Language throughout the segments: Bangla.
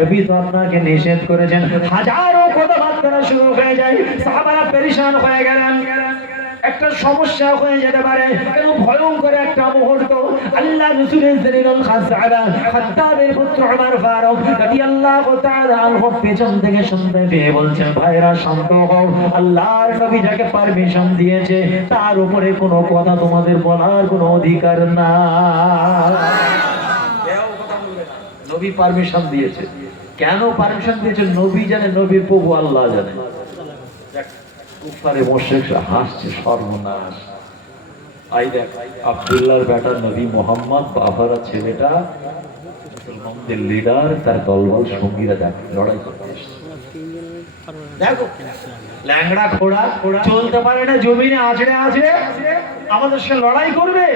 নবী তো আপনাকে নিষেধ করেছেন। হাজারো কথাবার্তা শুরু হয়ে যায়। সাহাবারা পেরেশান হয়ে গেলেন। একটা সমস্যা হয়ে যেতে পারে। কেন? ভয়ঙ্কর একটা মুহূর্ত। আল্লাহ রসুলের জলিলুল খাসারা খাত্তাবের পুত্র ওমর ফারুক রাদিয়াল্লাহু তাআলা আনহু পেছন থেকে শুনতে পেয়ে বলছেন ভাইরা শান্ত হও। আল্লাহর নবী যাকে পারমিশন দিয়েছে তার উপরে কোনো কথা তোমাদের বলার কোনো অধিকার না নবী পারমিশন দিয়েছে। কেন পারমিশন দিয়েছে নবী জানে, নবীর প্রভু আল্লাহ জানে। হাসছে সর্বনাশ। আই দেখ, আব্দুল্লাহর বেটা নবী মোহাম্মদ ছেলেটা, মুসলমানদের লিডার তার দলবল সঙ্গীরা লড়াই করতে দেখো, ল্যাংড়া ঘোড়া চলতে পারে না, জমিনে আছড়ে আছে, আমাদের সঙ্গে লড়াই করবে।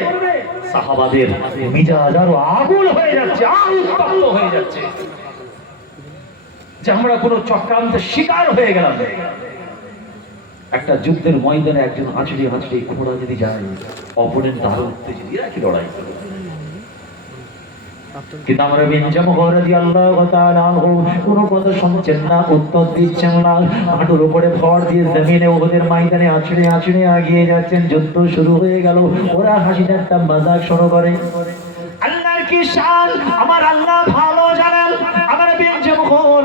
সাহাবাদের মিজাজ আরও আগুন হয়ে যাচ্ছে, আরও উত্তপ্ত হয়ে যাচ্ছে। যে আমরা কোনো চক্রান্তের শিকার হয়ে গেলাম। একটা যুদ্ধের ময়দানে একজন হাঁচড়ি হাঁচড়ি ঘোড়া যদি যায় অপোনেন্ট তার উত্তেজিত। কি লড়াই করে? কথা উত্তর দিচ্ছেন না। হাঁটুর দিয়ে জমিনে ওদের ময়দানে যাচ্ছেন। যুদ্ধ শুরু হয়ে গেল। ওরা হাসি ঠাট্টা মাজাক শুরু করে। আল্লাহর কি শান? আমার ভালো জানেন আমার বিনজাম হর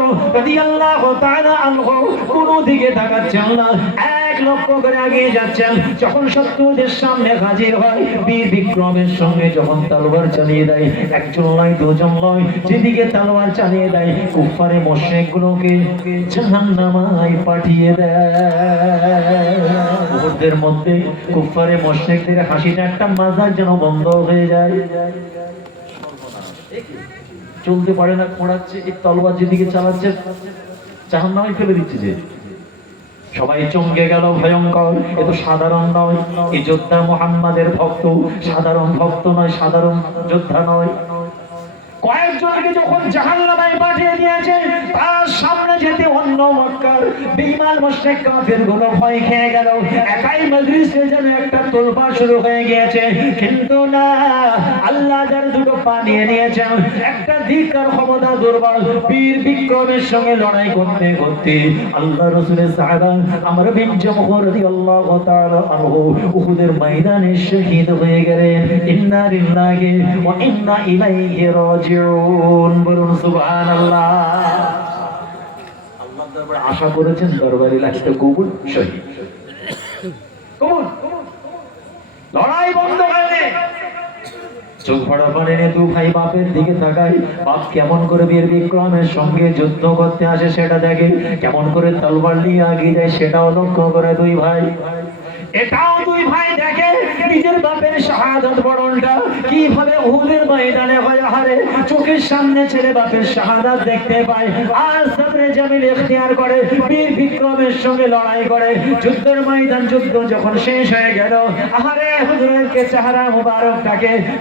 রাদিয়াল্লাহু তাআলা আনহু কোনো দিকে তাকাচ্ছেন না। এক লক্ষ্য করে আগিয়ে যাচ্ছেন। যখন শত্রুদের সামনে হাজির হয়, বীর বিক্রমের সঙ্গে যখন তলোয়ার চালিয়ে দেয় একজন নয় দুজন নয় যেদিকে তলোয়ার চালিয়ে দেয় কুফারে মোশেক গুলোকে জাহান্নামায় পাঠিয়ে দেয়। মুহূর্তের মধ্যে কুফারে মোশেকদের হাসিটা একটা মাজার যেন বন্ধ হয়ে যায়। চলতে পারে না, খোঁড়াচ্ছে, এই তলোয়ার যেদিকে চালাচ্ছে জাহান্নামায় ফেলে দিচ্ছে যে। সবাই চমকে গেল, ভয়ঙ্কর, এ তো সাধারণ নয়। এই যোদ্ধা মোহাম্মদের ভক্ত, সাধারণ ভক্ত নয়, সাধারণ যোদ্ধা নয়। কয়েকজনকে যখন জাহান্নামায় পাঠিয়ে দিয়েছে যেতে অন্য মক্কার বেঈমান মুশরিক কাফেরগুলো ভয় খেয়ে গেল। একাই মজলিসে যেন একটা তোলপাড় শুরু হয়ে গিয়েছে। কিন্তু না, আল্লাহ যার দুটো পা নিয়ে নিয়েছেন, একটা ধিকার ক্ষমতা দুর্বল। বীর বিক্রমের সঙ্গে লড়াই করতে করতে আল্লাহ রসুলের সাহাবা আমার বিন জমহর রাদিয়াল্লাহু তাআলা আনহু উহুদের ময়দানে শহীদ হয়ে গেলেন। ইন্না লিল্লাহি ওয়া ইন্না ইলাইহি রাজিউন। বলুন সুবহানাল্লাহ। আশা করেছেন দরবারি লাখিত কবুল শহীদ। লড়াই বন্ধ চোখ ভরা পানি নিয়ে দু ভাই বাপের দিকে তাকাই বাপ কেমন করে বীর বিক্রমের সঙ্গে যুদ্ধ করতে আসে সেটা দেখে, কেমন করে তলবার নিয়ে আগিয়ে যায় সেটাও লক্ষ্য করে দুই ভাই। এটাও দুই ভাই দেখে নিজের বাপের শাহাদত বরণটা। কীভাবে উহুদের ময়দানে হয় হারে চোখের সামনে ছেলে বাপের দেখতে পায়। আর জামিল ইখতিয়ার করে, বীর বিক্রমের সঙ্গে লড়াই করে। যুদ্ধের ময়দান, যুদ্ধ যখন শেষ হয়ে গেল, আহারে চেহারা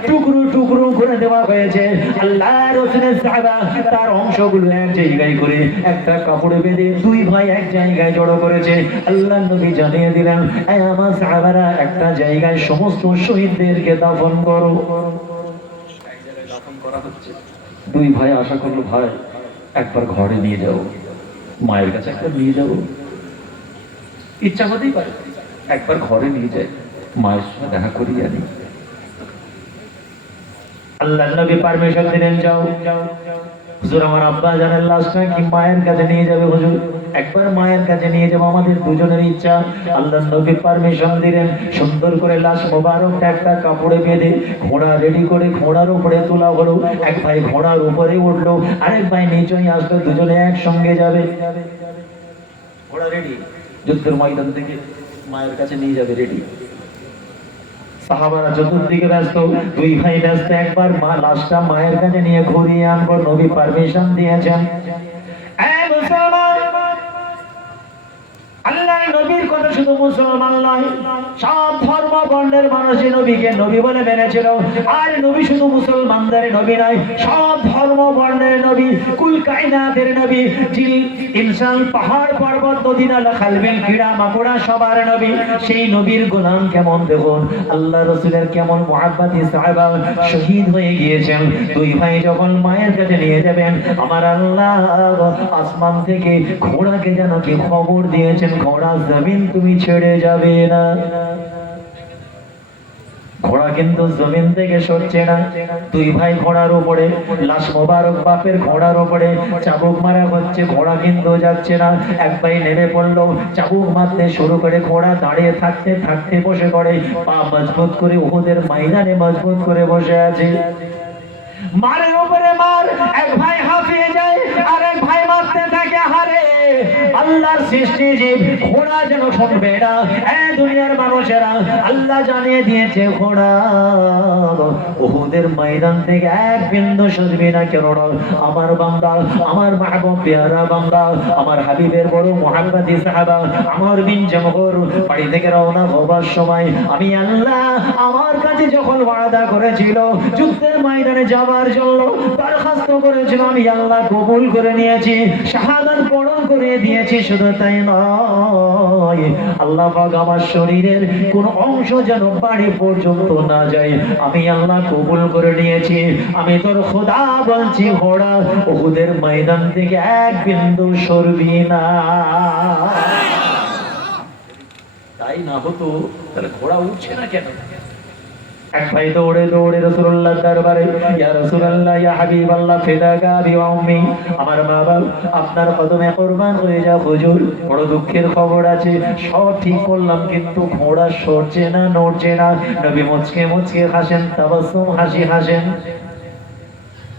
টুকরো টুকরো করে দেওয়া হয়েছে। আল্লাহ রসুলের সাহাবা, তার অংশগুলো এক জায়গায় করে একটা কাপড়ে বেঁধে দুই ভাই এক জায়গায় জড়ো করেছে। আল্লাহ নবী জানিয়ে দিলেন "এই আমার সাহাবারা একটা জায়গায় সমস্ত শহীদদেরকে দাফন করো। দুই ভাই আশা করল, ভাই, একবার ঘরে নিয়ে যাও। মায়ের কাছে একবার নিয়ে যাব ইচ্ছা হতেই পারে, একবার ঘরে নিয়ে যায় মায়ের সঙ্গে দেখা করি আনি আল্লাহ নবী পারমিশন দিলেন, যাও। হুজুর আমার আব্বা জানেন লাশটা কি মায়ের কাছে নিয়ে যাবে হুজুর? একবার মায়ের কাছে নিয়ে যাব, আমাদের দুজনের ইচ্ছা। আল্লাহ নবী পারমিশন দিলেন, সুন্দর করে লাশ মোবারকটা একটা কাপড়ে বেঁধে ঘোড়া রেডি করে ঘোড়ার উপরে তোলা হলো। এক ভাই ঘোড়ার উপরে উঠল, আরেক ভাই নিচেই আসলো, দুজনে একসঙ্গে যাবে। ঘোড়া রেডি যুদ্ধের ময়দান থেকে মায়ের কাছে নিয়ে যাবে রেডি সাহাবারা চতুর্দিকে ব্যস্ত, দুই ভাই ব্যস্ত, একবার মা লাশটা মায়ের কাছে নিয়ে ঘুরিয়ে আনব, নবী পারমিশন দিয়েছেন। মুসলমান, নয়। সব ধর্ম বর্ণের মানুষই নবীকে নবী বলে মেনেছিল। আর নবী শুধু মুসলমানদের নবী নয় সব ধর্ম বর্ণের নবী কুল কায়নাতের নবী জিল ইনসান পাহাড় পর্বত নদী নালা খালবিল ক্রীড়া মাকুড়া সবার নবী। সেই নবীর গোলাম কেমন দেখুন? আল্লাহ রসুলের কেমন মহাব্বাতি সাহেবা শহীদ হয়ে গিয়েছেন। দুই ভাই যখন মায়ের কাছে নিয়ে যাবেন আমার আল্লাহ আসমান থেকে ঘোড়াকে যেন কি খবর দিয়েছেন ঘোড়া জমিন তুমি ছেড়ে যাবে না। ঘোড়া কিন্তু জমিন থেকে সরছে না। দুই ভাই ঘোড়ার উপরে, লাশ মোবারক বাপের ঘোড়ার উপরে চাবুক মারা হচ্ছে, ঘোড়া কিন্তু যাচ্ছে না। এক ভাই নেমে পড়ল, চাবুক মারতে শুরু করে ঘোড়া দাঁড়িয়ে থাকতে থাকতে বসে করে পা মজবুত করে ওদের ময়দানে মজবুত করে বসে আছে। মারের উপরে মার, এক ভাই হাঁপিয়ে যায় আর এক ভাই মারতে থাকে হারে। আল্লাহর সৃষ্টি জীব ঘোড়া যেন শুনবে না এ দুনিয়ার মানুষেরা, আল্লাহ জানিয়ে দিয়েছে ঘোড়া ওহুদের ময়দান থেকে এক বিন্দু সরবি না কেন আমার বান্দা, আমার মাহবুব পেয়ারা বান্দা, আমার হাবিবের বড় মোহাম্মদি সাহাবা, আমার বিন জমহর বাড়ি থেকে রওনা হবার সময় আমি আল্লাহ আমার কাছে যখন ওয়াদা করেছিল, যুদ্ধের ময়দানে যাওয়ার জন্য দরখাস্ত করেছিল, আমি আল্লাহ কবুল করে নিয়েছি, শাহাদাত বরণ করে দিয়েছি, শুধু তাই নয়। আল্লাহ পাক আমার শরীরের কোন অংশ যেন বাড়ি পর্যন্ত না যায়। আমি আল্লাহ কবুল করে নিয়েছি। আমি তোর খোদা বলছি, ঘোড়া ওহুদের ময়দান থেকে এক বিন্দু সরবি না। তাই না হতো? তাহলে ঘোড়া উঠছে না কেন? এক ভাই দৌড়ে দৌড়ে রসুল্লাহ দরবারে, ইয়া রসুল্লাহ ইয়া হাবিবাল্লাহ ফিদাকা বিওয়া উম্মি। আমার মা বাপ আপনার কদমে কুরবান হয়ে যা হুজুর। বড় দুঃখের খবর আছে। সব ঠিক করলাম, কিন্তু ঘোড়া সরছে না, নড়ছে না। নবী মুচকে মুচকে হাসেন, তাবাসসুম হাসি হাসেন।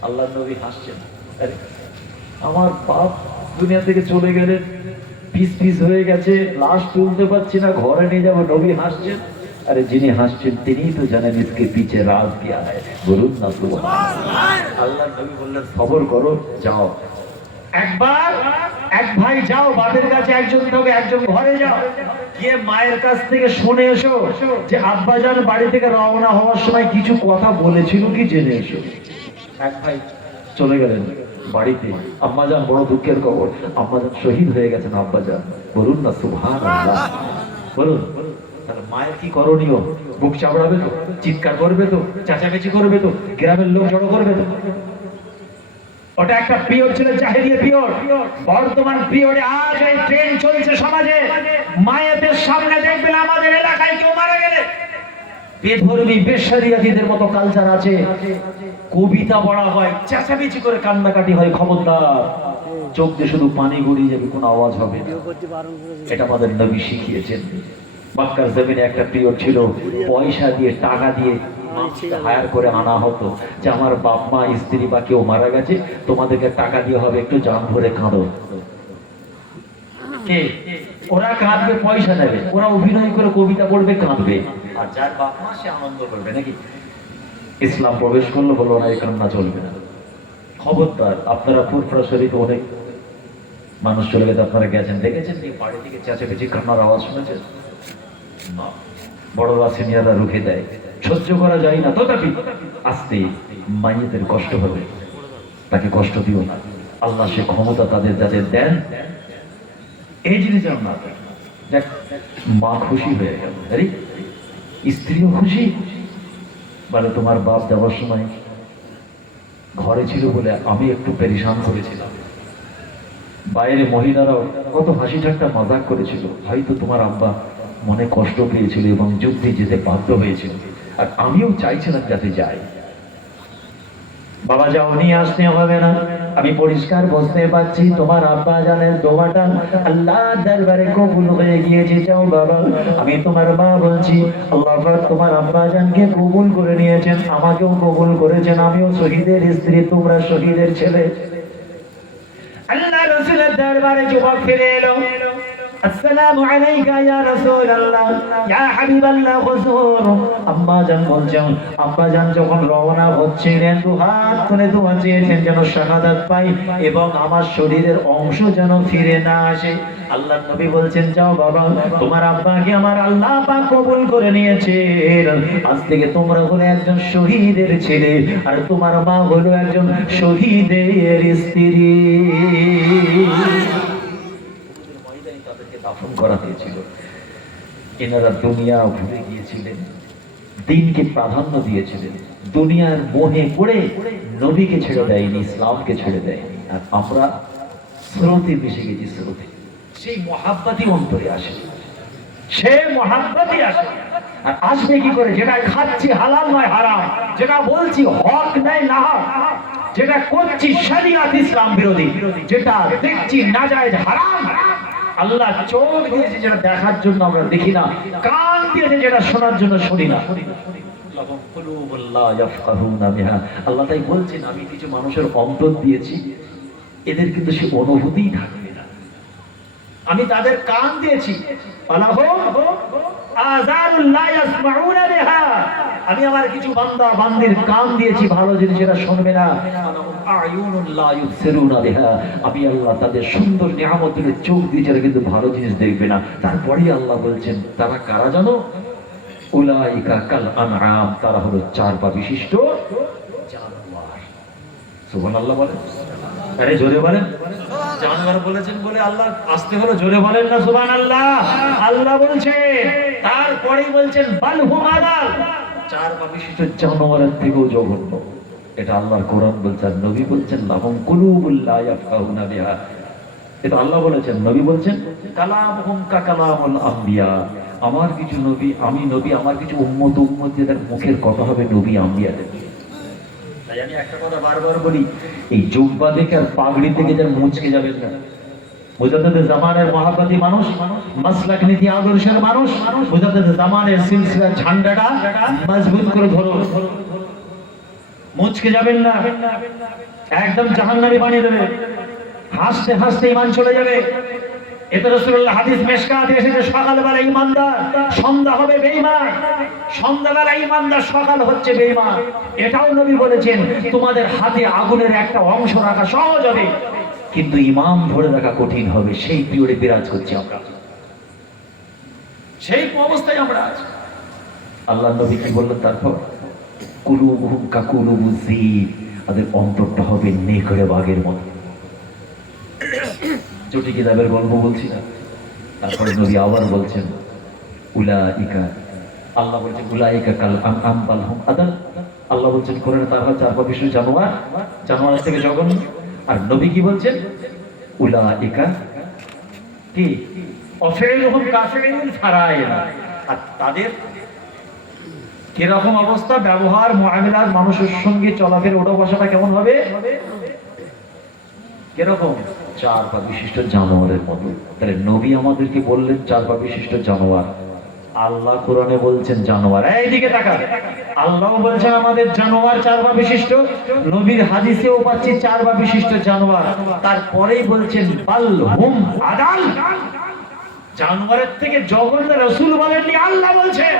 আল্লাহ নবী হাসছেন। আমার বাপ দুনিয়া থেকে চলে গেলে পিস পিস হয়ে গেছে। লাশ তুলতে পারছি না, ঘরে নিয়ে যাব। নবী হাসছেন। আরে যিনি হাসছেন তিনিই তো জানেন ইসকে পিছে রাজ কিয়া হয় বলুন না তো। আল্লাহ নবী বললেন খবর করো যাও। একবার এক ভাই যাও বাপের কাছে একজন তবে একজন ঘরে যাও। গিয়ে মায়ের কাছ থেকে শুনে এসো যে আব্বাজান বাড়ি থেকে রওনা হওয়ার সময় কিছু কথা বলেছিল কি জেনে এসো। এক ভাই চলে গেলেন বাড়িতে। আম্মাজান বড় দুঃখের খবর আম্মাজান শহীদ হয়ে গেছেন আব্বাজান। বলুন না সুভান বলুন। মায়ের কি করণীয়? বুক চাপড়াবে তো, চিৎকার করবে তো, চেঁচামেচি করবে তো, গ্রামের লোক জড়ো করবে তো। ওটা একটা পিরিয়ড ছিল জাহেরিয়া পিরিয়ড। বর্তমান পিরিয়ডে আজ এই ট্রেন চলছে সমাজে। মায়েদের সামনে দেখবেন আমাদের এলাকায় কেউ মারা গেলে। বেধর্মী, বেশারিয়াতিদের মতো কালচার আছে। কবিতা পড়া হয়, চেঁচামেচি করে কান্নাকাটি হয়, খবরদার। চোখ দিয়ে শুধু পানি গড়িয়ে যাবে, কোনো আওয়াজ হবে এটা আমাদের নবী শিখিয়েছেন। বাক্কার জমিনে একটা পিরিয়ড ছিল, পয়সা দিয়ে, টাকা দিয়ে হায়ার করে আনা হতো যে আমার বাপ মা, স্ত্রী বা কেউ মারা গেছে, তোমাদেরকে টাকা দিয়ে হবে, একটু জান ভরে কাঁদো। কে? ওরা কাঁদবে, পয়সা নেবে। ওরা অভিনয় করে কবিতা পড়বে, কাঁদবে। আর যার বাপ মা, সে আনন্দ করবে নাকি? ইসলাম প্রবেশ করল, বলল, না, এই কান্না চলবে না। খবরদার, আপনারা ফুরফুরা শরীফ অনেক মানুষ চলে গেছে, আপনারা গেছেন, দেখেছেন যে বাড়ি থেকে চেঁচামেচি, কান্নার আওয়াজ শুনেছেন। বড়রা সিনিয়ররা রুখে দেয়। সহ্য করা যায় না, তথাপি আস্তে মাইয়েদের কষ্ট হবে। তাকে কষ্ট দিও না। আল্লাহ সে ক্ষমতা তাদের যাদের দেন। এই জিনিস থাকে। দেখ, মা খুশি হয়ে গেল। আরে, স্ত্রীও খুশি? বলে, তোমার বাপ যাওয়ার সময় ঘরে ছিল বলে আমি একটু পেরেশান করেছিলাম। বাইরে মহিলারাও কত হাসি ঠাট্টা, মজাক করেছিল। হয়তো তোমার আব্বা মনে কষ্ট পেয়েছিল এবং যুদ্ধে যেতে বাধ্য হয়েছিল। আর আমিও চাইছিলাম যাতে যাই। বাবা, যাও, নিয়ে আসতে হবে না। আমি পরিষ্কার বুঝতে পারছি তোমার আব্বা জানের দোয়াটা আল্লাহ দরবারে কবুল হয়ে গিয়েছে। যাও বাবা, আমি তোমার মা বলছি, আল্লাহ তোমার আব্বা জানকে কবুল করে নিয়েছেন, আমাকেও কবুল করেছেন, আমিও শহীদের স্ত্রী, তোমরা শহীদের ছেলে। আল্লাহ রসুলের দরবারে যুবক ফিরে এলো। আসসালামু আলাইকা ইয়া রাসূলুল্লাহ, ইয়া হাবিবাল্লাহ, হুজুর। আম্মা জান বলছেন আব্বা জান যখন রওনা হচ্ছিলেন, দু হাত তুলে দোয়া চেয়েছেন যেন শাহাদাত পাই এবং আমার শরীরের অংশ যেন ফিরে না আসে। আল্লাহ নবী বলছেন, যাও বাবা, তোমার আব্বাকে আমার আল্লাহ পাক কবুল করে নিয়েছেন। আজ থেকে তোমরা হলো একজন শহীদের ছেলে, আর তোমার মা হলো একজন শহীদের স্ত্রী। তাদেরকে করা হয়েছিল। এনারা দুনিয়া ভুলে গিয়েছিলেন, দিনকে প্রাধান্য দিয়েছিলেন, দুনিয়ার মোহে পড়ে নবীকে ছেড়ে দেয়নি, ইসলামকে ছেড়ে দেয়নি। আর আমরা স্রোতে মিশে গেছি স্রোতে। সেই মহাব্বাতি অন্তরে আসে। সে মহাব্বাতি আসে। আর আসবে কি করে? যেটা খাচ্ছি হালাল নয়, হারাম। যেটা বলছি হক নাই না হক। যেটা করছি শরিয়াত ইসলাম বিরোধী। যেটা দেখছি নাজায়েজ হারাম। আল্লাহ চোখ দিয়েছে যেটা দেখার জন্য আমরা দেখি না, কান দিয়েছে যেটা শোনার জন্য শুনি না। আল্লাহ তাই বলছেন, আমি কিছু মানুষের অন্তর দিয়েছি, এদের কিন্তু সে অনুভূতিই থাকবে না। আমি তাদের কান দিয়েছি। আলাহুম আমি আমার কিছু বান্দা, বান্দির কান দিয়েছি, ভালো জিনিস এরা শুনবে না। আল্লাহ দেখবে না আল্লাহ বলছেন, তারা কারা জানো? কাল তারা হলো চার বিশিষ্ট বলেন। জোরে বলেন। জানোয়ার বলেছেন বলে আল্লাহ আসতে হলো। জোরে বলেন না, সুবহানাল্লাহ। আল্লাহ আল্লাহ বলছেন তারপরেই বলছেন বালহুম আদাল চার পা বিশিষ্ট জানোয়ারের থেকেও জঘন্য। এটা আল্লাহর কোরআন বলছেন নবী বলছেন, লাহুম কুলুবুল লা ইয়াফকাহুনা বিহা। এটা আল্লাহ বলেছেন, নবী বলছেন কালাম কালামহুম কাকালামুল আম্বিয়া। আমার কিছু নবী, আমি নবী, আমার কিছু উম্মত উম্মতদের মুখের কথা হবে নবী আম্বিয়াদের। তাই আমি একটা কথা বারবার বলি, এই জুব্বা দেখে আর পাগড়ি থেকে যেন মুচকে যাবেন না। মুজাদ্দিদ জামানের মহাব্বতী মানুষ, মাসলাক নীতি আদর্শের মানুষ মুজাদ্দিদ জামানের সিলসিলা ঝান্ডাটা মজবুত করে ধরো। মুচকে যাবেন না, একদম জাহান্নামী বানিয়ে দেবে। হাসতে হাসতে ইমান চলে যাবে। এতে রসুল্লাহ হাদিস এসেছে, সকালবেলা ইমানদার সন্ধ্যা হবে বেঈমান। সন্ধ্যাবেলা ইমানদার সকাল হচ্ছে বেঈমান। এটাও নবী বলেছেন, তোমাদের হাতে আগুনের একটা অংশ রাখা সহজ হবে, কিন্তু ইমাম ধরে রাখা কঠিন হবে। সেই পিরিয়ডে বিরাজ করছি আমরা। সেই অবস্থায় আমরা আল্লাহ নবী কি বললেন তারপর? কুলুবুহুম কাকুলুবু যীব তাদের অন্তরটা হবে নেকড়ে বাঘের মতো। চটি কিতাবের গল্প বলছি না। তারপরে নবী আবার বলছেন, উলাইকা। আল্লাহ বলছেন, উলাইকা কাল আম আম বালহুম আদাল আল্লাহ বলছেন, কোরআনে তারা চার পা বিষ্ণু জানোয়ার। জানোয়ার থেকে জঘন্য। আর নবী কি বলছেন? উলাইকা। কি? অফেরুহুম কাফিরুল ফারাইনা। আর তাদের কীরকম অবস্থা, ব্যবহার মহামিলার মানুষের সঙ্গে চলাফের ওটা বসাটা কেমন হবে? কীরকম? চার পা বিশিষ্ট জানোয়ারের মতো। তাহলে নবী আমাদেরকে বললেন চার পা বিশিষ্ট জানোয়ার। আল্লাহ কোরআনে বলছেন জানোয়ার। এইদিকে তাকা আল্লাহ বলছেন আমাদের জানোয়ার চার পা বিশিষ্ট। নবীর হাদিসেও পাচ্ছি চার বা বিশিষ্ট জানোয়ার। তারপরেই বলছেন, বাল হুম আদাল। জানোয়ারের থেকে জঘন্য রসুল বলেননি, আল্লাহ বলছেন।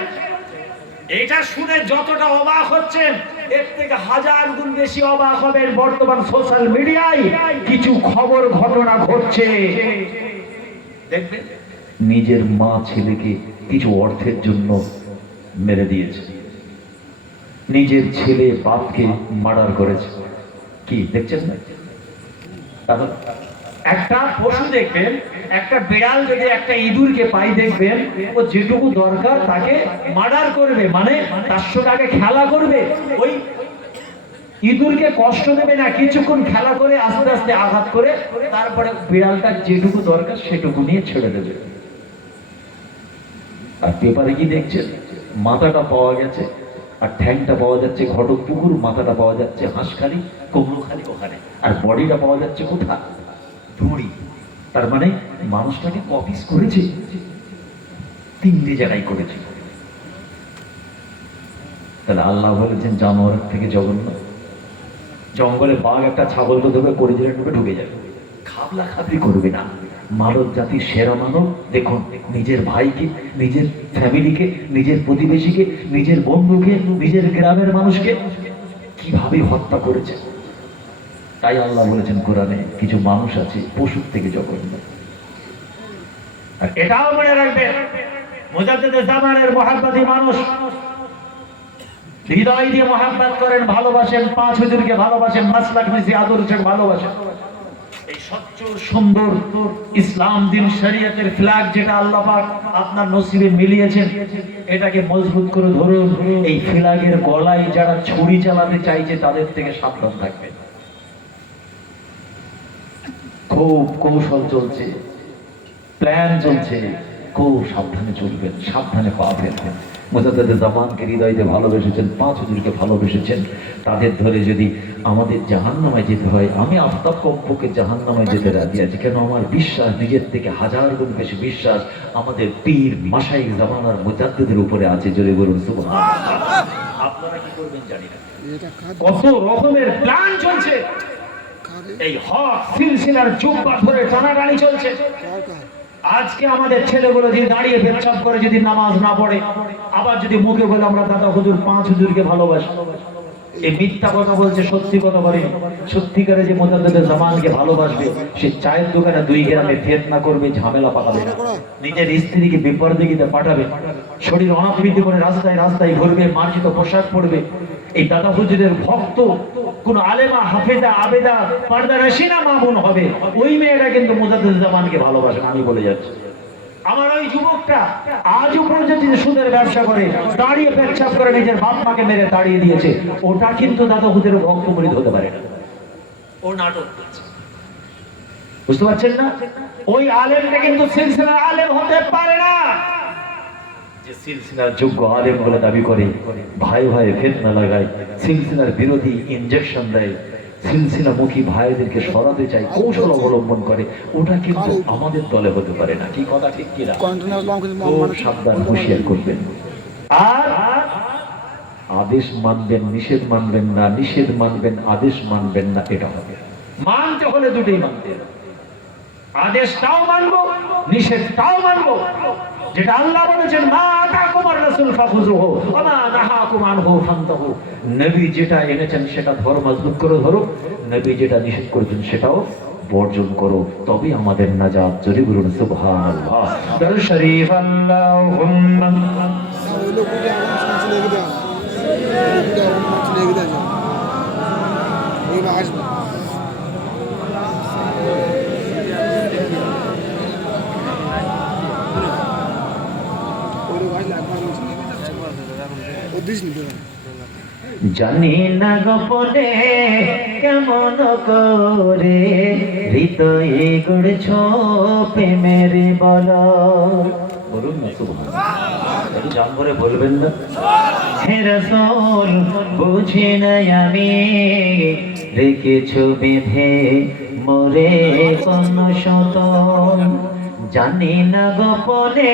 এটা শুনে যতটা অবাক হচ্ছেন এর থেকে হাজার গুণ বেশি অবাক হবেন বর্তমান সোশ্যাল মিডিয়ায় কিছু খবর ঘটনা ঘটছে। দেখবেন? নিজের মা ছেলেকে কিছু অর্থের জন্য মেরে দিয়েছে। নিজের ছেলে বাপকে মার্ডার করেছে। কি দেখছেন না? একটা পশু দেখবেন একটা বিড়াল যদি একটা ইঁদুরকে পাই দেখবেন, ও যেটুকু দরকার তাকে মার্ডার করবে। মানে তার সঙ্গে খেলা করবে। ওই ইঁদুরকে কষ্ট দেবে না, কিছুক্ষণ খেলা করে আস্তে আস্তে আঘাত করে তারপরে বিড়ালটা যেটুকু দরকার সেটুকু নিয়ে ছেড়ে দেবে। আর পেপারে কি দেখছেন? মাথাটা পাওয়া গেছে আর ঠ্যাংটা পাওয়া যাচ্ছে ঘটক পুকুর মাথাটা পাওয়া যাচ্ছে হাঁসখালি কুমড়োখালি ওখানে। আর বডিটা পাওয়া যাচ্ছে কোথায়? ধুড়ি। তার মানে মানুষটাকে কপিস করেছে, তিনটে জায়গায় করেছে। তাহলে আল্লাহ বলেছেন জানোয়ারের থেকে জঘন্য। জঙ্গলে বাঘ একটা ছাগলকে ধরে পরিচয় ঢুকে ঢুকে যাবে। খাবলা খাবলি করবে না। মানব জাতির সেরা মানব, দেখুন, নিজের ভাইকে, নিজের ফ্যামিলিকে, নিজের প্রতিবেশীকে, নিজের বন্ধুকে, নিজের গ্রামের মানুষকে কীভাবে হত্যা করেছে? তাই আল্লাহ বলেছেন, কোরআনে কিছু মানুষ আছে পশুর থেকে জঘন্য। আর এটাও মনে সুন্দর ইসলাম দিন যেটা আল্লাহ আপনার নসিবে মিলিয়েছেন, এটাকে মজবুত করে ধরুন, এই ফ্ল্যাগের গলায় যারা ছুরি চালাতে চাইছে তাদের থেকে সাবধান থাকবেন। খুব কৌশল চলছে। প্ল্যান চলছে। খুব সাবধানে চলবেন সাবধানে পা ফেলবেন। মোজাদ্দেদ জামানকে হৃদয়তে ভালোবেসেছেন পাঁচ হুজুরকে ভালোবেসেছেন। তাদের ধরে যদি আমাদের জাহান্নামায় যেতে হয় আমি আফতাব কমপক্ষে জাহান্নামায় যেতে রাজি আছি। কেন আমার বিশ্বাস নিজের থেকে হাজার গুণ বেশি বিশ্বাস আমাদের পীর মাসাই জামানার মোজাদ্দেদের উপরে আছে জোরে বলুন আপনারা কি করবেন জানি না। কত রকমের প্ল্যান চলছে। এই হক সিলসিলার জুব্বা ধরে টানাটানি চলছে। আজকে আমাদের ছেলেগুলো যদি দাঁড়িয়ে পেচ্ছাপ করে, যদি নামাজ না পড়ে, আবার যদি মুখে বলে আমরা দাদা হুজুর, পাঁচ হুজুরকে ভালোবাসি। এই মিথ্যা কথা বলছে, সত্যি কথা বলে সত্যিকারে যে মোজাদ্দেদের জামানকে ভালোবাসবে, সে চায়ের দোকানে দুই গ্রামে ফেতনা করবে, ঝামেলা পাকাবে। নিজের স্ত্রীকে বিপরদিকিতে পাঠাবে। শরীর অনাবৃত্তি করে রাস্তায় রাস্তায় ঘুরবে, মার্জিত পোশাক পরবে। এই দাদা হুজুরের ভক্ত কোন আলেমা হাফেজা আবেদা পার্দা রাশিনা মামুন হবে। ওই মেয়েটা কিন্তু মোজাদ্দেদ জামানকে ভালোবাসে আমি বলে যাচ্ছি। আমার ওই যুবকটা আজও পর্যন্ত যে সুদের ব্যবসা করে দাঁড়িয়ে পেচ্ছাপ করে নিজের বাপ মাকে মেরে তাড়িয়ে দিয়েছে। ওটা কিন্তু দাদা হুজুরের ভক্ত মরিদ হতে পারে না। ও নাটক বুঝতে পারছেন না? ওই আলেমটা কিন্তু সিলসিলার আলেম হতে পারে না। যে সিলসিলার যোগ্য আলেম বলে দাবি করে ভাই ভাই ফেতনা লাগায় সিলসিলার বিরোধী ইনজেকশন দেয় সিলসিলামুখী ভাইদেরকে সরাতে চায় কৌশল অবলম্বন করে ওটা কিন্তু আমাদের দলে হতে পারে না। কি কথা ঠিক কিনা? সাবধান হুঁশিয়ার করবেন। আর আদেশ মানবেন নিষেধ মানবেন না নিষেধ মানবেন আদেশ মানবেন না এটা হবে। মানতে হলে দুটোই মানতে। আদেশটাও মানবো নিষেধটাও মানবো। যেটা আল্লাহ বলেছেন, মা আতাকুমার রাসূল ওয়া মা নাহাকুম আনহু ফান্তাহু। নবী যেটা এনেছেন সেটা ধর, মজবুত করে ধরো। নবী যেটা নিষেধ করেছেন সেটাও বর্জন করো। তবে আমাদের নাজাত জোরে বলুন, সুবহানাল্লাহ। দর শরীফ, আল্লাহুম্মা। উঠে আগুন শুনছে লেগে দেয় উঠে আগুন শুনছে লেগে দেয় ওই বা আসবে ওই লোক আসলে একবার আগুন শুনছে ও দিস নি দেবেন জানি না গোপনে কেমন করে। হৃদয়ে গড়েছ প্রেমের বল। বলুন না জান করে বলবেন না? হে রসুল, বুঝি নাই আমি। রেখেছ বেঁধে মরে কোন শত জানি না গোপনে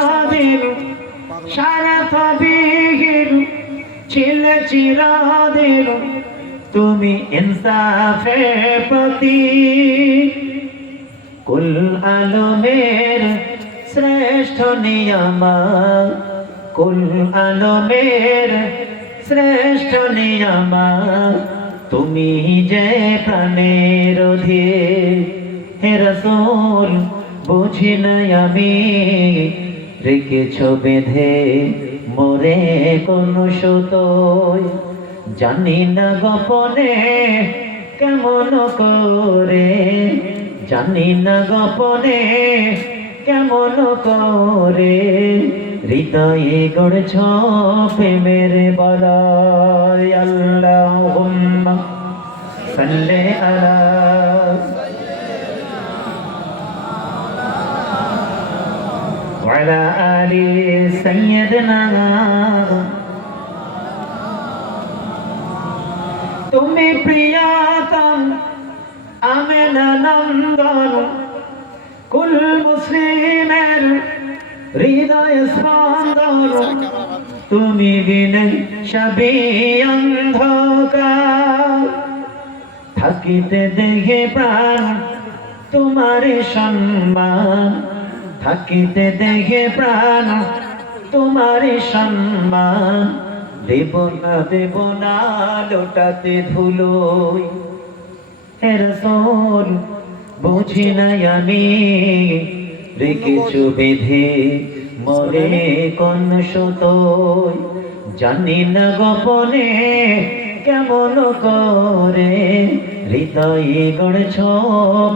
ছিল চিরাদিন তুমি ইনসাফে প্রতি। কুল আলমের শ্রেষ্ঠ নিয়ামা কুল আলমের শ্রেষ্ঠ নিয়ামা তুমি যে প্রাণের অধীর হে রসুল, বুঝি নাই আমি রেখেছ বেঁধে। মোরে কোন সুতোয়। জানি না গোপনে কেমন করে। জানি না গোপনে কেমন করে। হৃদয়ে গড়ছ প্রেমের বলয়। আল্লাহুম্মা সাল্লি আলা وعلى آل سيدنا তুমি প্রিয়তম আমেনা নন্দন কুল মুসলিমের হৃদয় স্পন্দন তুমি বিনে সবে অন্ধকার থাকিতে দেখে প্রাণ তোমার সম্মান থাকিতে দেখে প্রাণ তোমার সম্মান। দেব না দেব না, লোটাতে ধুলোই হের সোল বুঝি নাই আমি। রেখেছো বেঁধে মরে কোন সুতোয়। জানি না গোপনে কেমন করে হৃদয়ে গড়ছ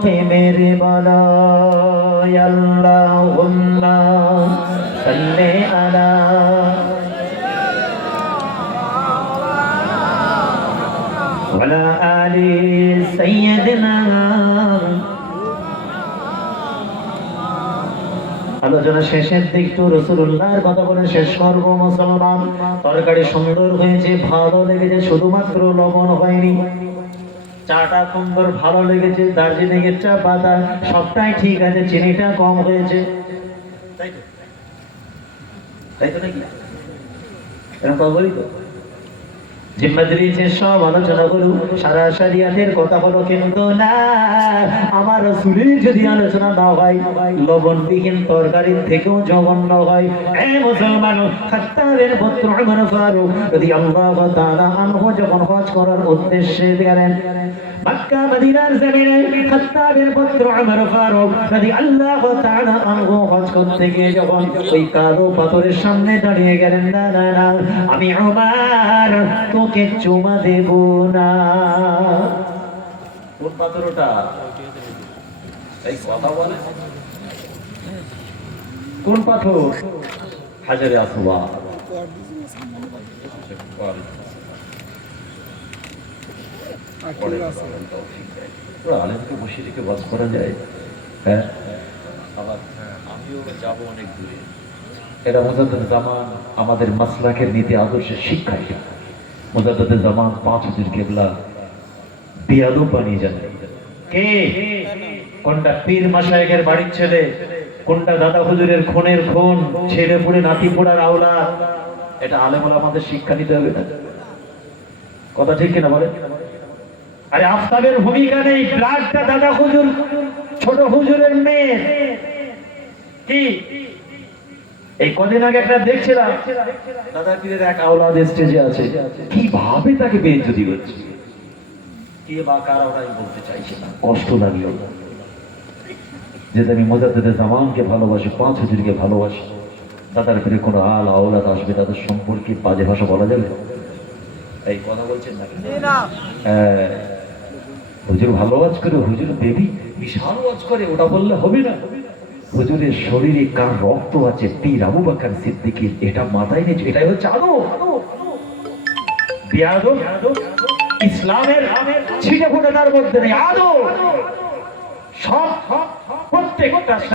প্রেমের বলয় আল্লাহ সাল্লে আলা وعلى آل سيدنا আলোচনা শেষের দিক তো রসুল্লাহর কথা বলে শেষ করবো মুসলমান তরকারি সুন্দর হয়েছে ভালো লেগেছে শুধুমাত্র লবণ হয়নি চাটা সুন্দর ভালো লেগেছে দার্জিলিং এর চা পাতা সবটাই ঠিক আছে, চিনিটা কম হয়েছে। তাই তো? তাই তো নাকি? এরকম বলি তো? জিম্মাদারিতে সব আলোচনা করু সারা সারিয়াদের কথা হলো কিন্তু না। আমার রসুলের যদি আলোচনা না হয় লবণ বিহীন তরকারির থেকেও জঘন্য হয়। এ মুসলমান, খাত্তাবের পুত্র উমর ফারুক যদি আল্লাহ তাআলা আনহু যখন হজ করার উদ্দেশ্যে গেলেন মক্কা মদিনার জমিনে খাত্তাবের পুত্র উমর ফারুক যদি তাআলা আনহু হজ করতে গিয়ে যখন ওই কালো পাথরের সামনে দাঁড়িয়ে গেলেন না না না আমি উমর তোকে চুমা দেব না কোন পাথর ওটা এই কথা বলে কোন পাথর হাজারে আসওয়া আলেমকে বসে রেখে বাস করা যায়। হ্যাঁ? আবার আমিও যাব অনেক দূরে। এরা মুজাদ্দের জামান আমাদের মাসলাকের নীতি আদর্শের মুজাদ্দের জামান পাঁচ হুজুর কেবলা বিয়াদু বানিয়ে যান। কে? কোনটা পীর মাসায়েকের বাড়ির ছেলে? কোনটা দাদা হুজুরের খুনের খুন? ছেলে পুড়ে নাতি পোড়ার আওলা? এটা আলেমুল আমাদের শিক্ষা নিতে হবে না। কথা ঠিক কিনা বলে আরে আফতাবের ভূমিকা নেই ব্লাডটা দাদা হুজুর ছোট হুজুরের মেয়ে কি? এই কদিন আগে একটা দেখছিলাম। দাদা পীরের এক আওলাদ স্টেজে আছে। কীভাবে তাকে বেঞ্জুদি হচ্ছে কে বা কারা ওরাই বলতে চাইছে না। কষ্ট লাগল। যেটা আমি মোজাদ্দেদের জামানকে ভালোবাসি পাঁচ হুজুরকে ভালোবাসি দাদার ফিরে কোনো আল আওলাদ আসবে তাদের সম্পর্কে বাজে ভাষা বলা যাবে? এই কথা বলছেন না। হ্যাঁ, হুজুর ভালো আওয়াজ করে, হুজুর বেবি বিশাল আওয়াজ করে, ওটা বললে হবে না। হুজুরের শরীরে কার রক্ত আছে? পীর আবু বাকার সিদ্দিকীর, এটা মাথায় নিয়ে এটাই হচ্ছে বিয়াদো ইসলামের ছিটে ফুটে তার মধ্যে নেই। আদো সব, প্রত্যেকটা